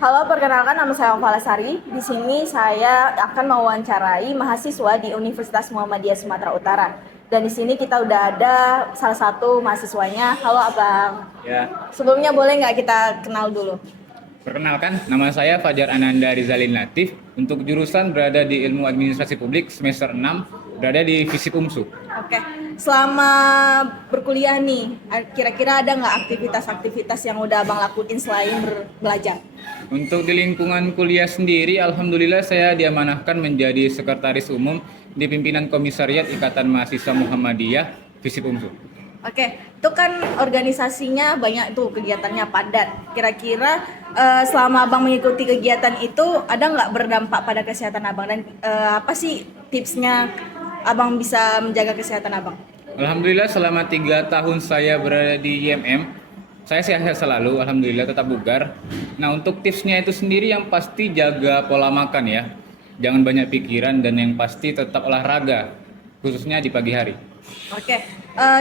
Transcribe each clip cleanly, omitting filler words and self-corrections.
Halo, perkenalkan nama saya Falasari. Di sini saya akan mewawancarai mahasiswa di Universitas Muhammadiyah Sumatera Utara. Dan di sini kita udah ada salah satu mahasiswanya. Halo Abang. Ya, Sebelumnya boleh nggak kita kenal dulu? perkenalkan, nama saya Fajar Ananda Rizalin Latif. Untuk jurusan berada di Ilmu Administrasi Publik semester 6, berada di FISIP UMSU. Oke, selama berkuliah nih, kira-kira ada nggak aktivitas-aktivitas yang udah Abang lakuin selain belajar? Untuk di lingkungan kuliah sendiri, alhamdulillah saya diamanahkan menjadi sekretaris umum di pimpinan Komisariat Ikatan Mahasiswa Muhammadiyah FISIP UMSU. Oke, itu kan organisasinya banyak tuh kegiatannya padat. Kira-kira selama abang mengikuti kegiatan itu ada nggak berdampak pada kesehatan abang dan apa sih tipsnya abang bisa menjaga kesehatan abang? Alhamdulillah selama 3 tahun saya berada di IMM, saya sehat selalu, alhamdulillah tetap bugar. Nah untuk tipsnya itu sendiri yang pasti jaga pola makan ya. Jangan banyak pikiran dan yang pasti tetap olahraga, khususnya di pagi hari. Oke,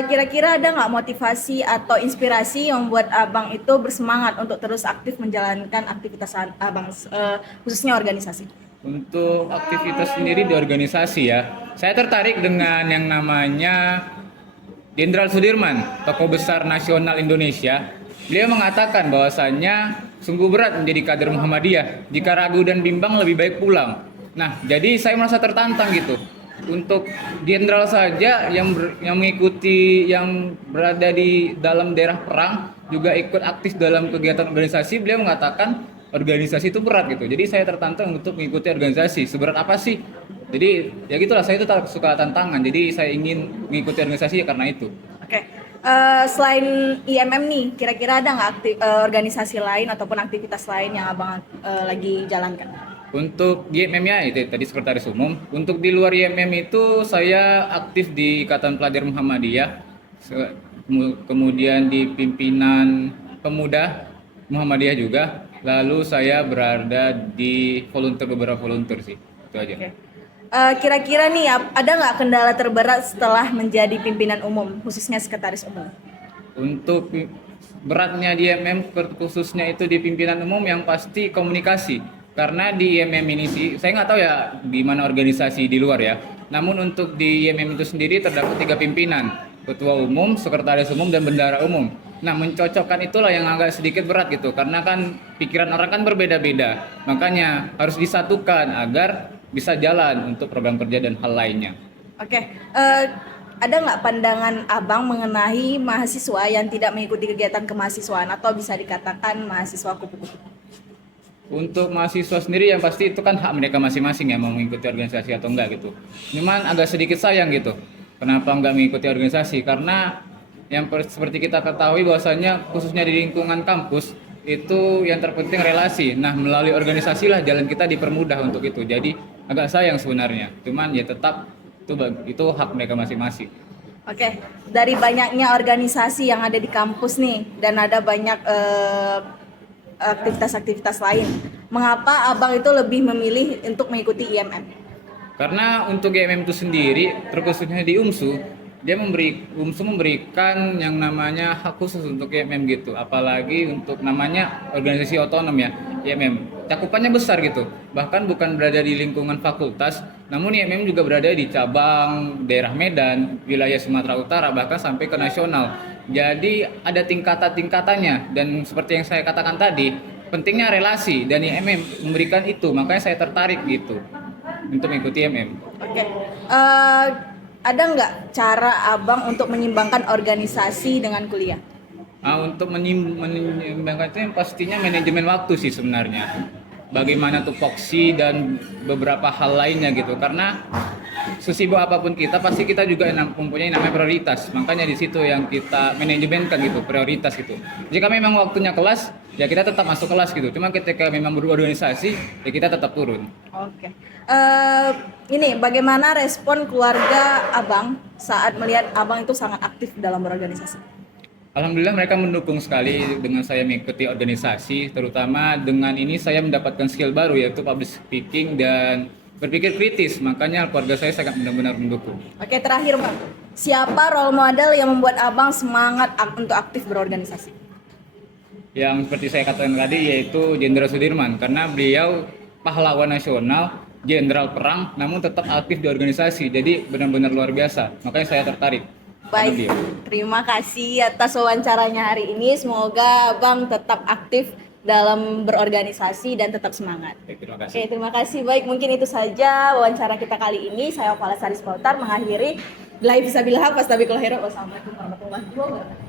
kira-kira ada nggak motivasi atau inspirasi yang membuat abang itu bersemangat untuk terus aktif menjalankan aktivitas abang, khususnya organisasi? Untuk aktivitas sendiri di organisasi ya, saya tertarik dengan yang namanya Jenderal Sudirman, tokoh besar nasional Indonesia. Beliau mengatakan bahwasannya sungguh berat menjadi kader Muhammadiyah. Jika ragu dan bimbang lebih baik pulang. Nah, jadi saya merasa tertantang gitu. Untuk jenderal saja yang mengikuti yang berada di dalam daerah perang juga ikut aktif dalam kegiatan organisasi, beliau mengatakan organisasi itu berat gitu. Jadi saya tertantang untuk mengikuti organisasi. Seberat apa sih? Jadi ya gitulah, saya itu tak suka tantangan. Jadi saya ingin mengikuti organisasi ya karena itu. Oke, selain IMM nih, kira-kira ada nggak organisasi lain ataupun aktivitas lain yang abang lagi jalankan? Untuk di IMM ya itu tadi sekretaris umum. Untuk di luar IMM itu saya aktif di Ikatan Pelajar Muhammadiyah. Kemudian di pimpinan pemuda Muhammadiyah juga. Lalu saya berada di beberapa volunteer sih. Itu aja. Oke. Kira-kira nih ada nggak kendala terberat setelah menjadi pimpinan umum, khususnya sekretaris umum? Untuk beratnya di IMM khususnya itu di pimpinan umum yang pasti komunikasi. Karena di IMM ini sih, saya nggak tahu ya di mana organisasi di luar ya. Namun untuk di IMM itu sendiri terdapat 3 pimpinan, ketua umum, sekretaris umum, dan bendahara umum. Nah mencocokkan itulah yang agak sedikit berat gitu, karena kan pikiran orang kan berbeda-beda. Makanya harus disatukan agar bisa jalan untuk program kerja dan hal lainnya. Oke, ada nggak pandangan abang mengenai mahasiswa yang tidak mengikuti kegiatan kemahasiswaan atau bisa dikatakan mahasiswa kupu-kupu? Untuk mahasiswa sendiri yang pasti itu kan hak mereka masing-masing ya mau mengikuti organisasi atau enggak gitu. Cuman agak sedikit sayang gitu. Kenapa enggak mengikuti organisasi? Karena seperti kita ketahui bahwasanya khususnya di lingkungan kampus itu yang terpenting relasi. Nah, melalui organisasi lah jalan kita dipermudah untuk itu. Jadi agak sayang sebenarnya. Cuman ya tetap itu hak mereka masing-masing. Oke, dari banyaknya organisasi yang ada di kampus nih dan ada banyak aktivitas-aktivitas lain, mengapa abang itu lebih memilih untuk mengikuti IMM? Karena untuk GMM itu sendiri, terkhususnya di UMSU memberikan yang namanya hak khusus untuk GMM gitu. Apalagi untuk namanya organisasi otonom ya, IMM. Cakupannya besar gitu. Bahkan bukan berada di lingkungan fakultas, namun IMM juga berada di cabang daerah Medan, wilayah Sumatera Utara, bahkan sampai ke nasional. Jadi ada tingkatan-tingkatannya dan seperti yang saya katakan tadi, pentingnya relasi dan IMM memberikan itu, makanya saya tertarik gitu untuk mengikuti IMM. Oke, ada nggak cara abang untuk menyimbangkan organisasi dengan kuliah? Untuk menyimbangkan itu yang pastinya manajemen waktu sih sebenarnya. Bagaimana tupoksi dan beberapa hal lainnya gitu. Karena sesibuk apapun kita pasti kita juga mempunyai namanya prioritas. Makanya di situ yang kita manajemenkan gitu, prioritas gitu. Jika memang waktunya kelas, ya kita tetap masuk kelas gitu. Cuma ketika memang berorganisasi, ya kita tetap turun. Oke. Ini bagaimana respon keluarga abang saat melihat abang itu sangat aktif dalam berorganisasi? Alhamdulillah mereka mendukung sekali dengan saya mengikuti organisasi, terutama dengan ini saya mendapatkan skill baru yaitu public speaking dan berpikir kritis, makanya keluarga saya sangat benar-benar mendukung. Oke, terakhir bang, siapa role model yang membuat abang semangat untuk aktif berorganisasi? yang seperti saya katakan tadi, yaitu Jenderal Sudirman, karena beliau pahlawan nasional, jenderal perang, namun tetap aktif di organisasi. Jadi benar-benar luar biasa. Makanya saya tertarik. sama Baik, beliau. terima kasih atas wawancaranya hari ini. Semoga Abang tetap aktif dalam berorganisasi dan tetap semangat. Baik, terima kasih. Oke, terima kasih. Baik, mungkin itu saja wawancara kita kali ini. Saya Ovala Saris Poltar mengakhiri. Billahi fisabilillah, wassalamualaikum warahmatullahi wabarakatuh.